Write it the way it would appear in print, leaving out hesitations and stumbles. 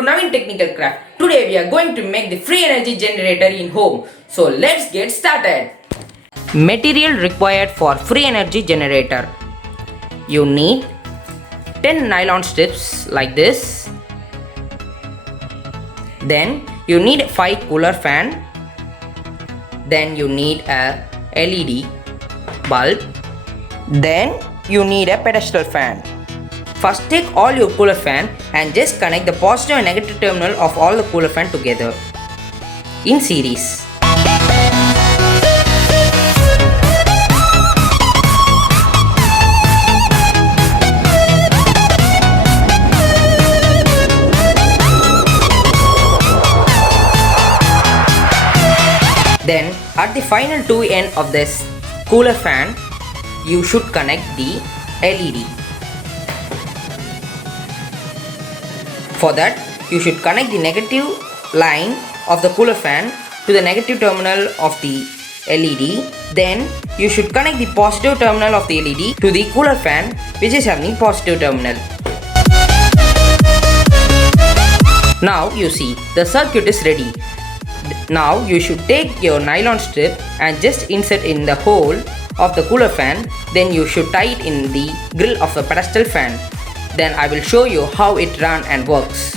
to Navin Technical Craft. Today we are going to make the free energy generator in home. So let's get started. Material required for free energy generator. You need 10 nylon strips like this. Then you need 5 cooler fan. Then you need a LED bulb. Then you need a pedestal fan. First take all your cooler fan and just connect the positive and negative terminal of all the cooler fan together in series. Then at the final two end of this cooler fan, you should connect the LED. For that, you should connect the negative line of the cooler fan to the negative terminal of the LED. Then you should connect the positive terminal of the LED to the cooler fan, which is having positive terminal. Now you see the circuit is ready. Now you should take your nylon strip and just insert in the hole of the cooler fan. Then you should tie it in the grill of the pedestal fan. Then I will show you how it runs and works.